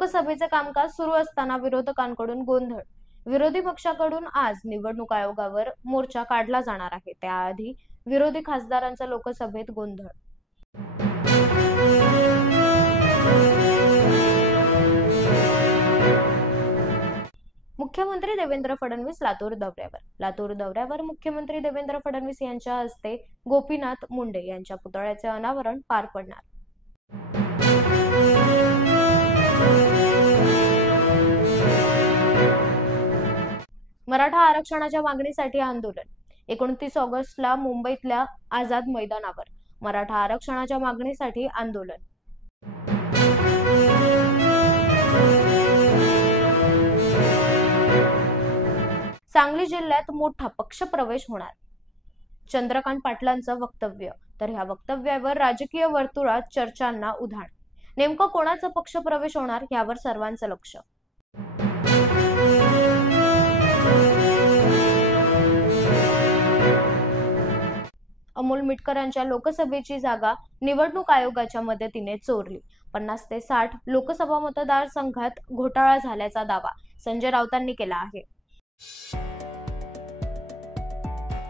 लोकसभेचे कामकाज सुरू असताना विरोधकांकडून गोंधळ. विरोधी पक्षाकडून आज निवडणूक आयोगावर मोर्चा काढला जाणार आहे. त्याआधी विरोधी खासदारांचा लोकसभेत गोंधळ. मुख्यमंत्री देवेंद्र फडणवीस लातूर दौऱ्यावर मुख्यमंत्री देवेंद्र फडणवीस यांच्या हस्ते गोपीनाथ मुंडे यांच्या पुतळ्याचे अनावरण पार पडणार. मराठा आरक्षणाच्या मागणीसाठी आंदोलन. 29 ऑगस्टला मुंबईतल्या आझाद मैदानावर मराठा आरक्षणाच्या मागणीसाठी आंदोलन. सांगली जिल्ह्यात मोठा पक्षप्रवेश होणार. चंद्रकांत पाटलांचं वक्तव्य. तर ह्या वक्तव्यावर राजकीय वर्तुळात चर्चांना उधाण. नेमकं कोणाचा पक्षप्रवेश होणार यावर सर्वांचं लक्ष. अमोल मिटकरांच्या लोकसभेची जागा निवडणूक आयोगाच्या मदतीने चोरली. 50 ते 60 लोकसभा मतदारसंघात घोटाळा झाल्याचा दावा संजय राऊतांनी केला आहे.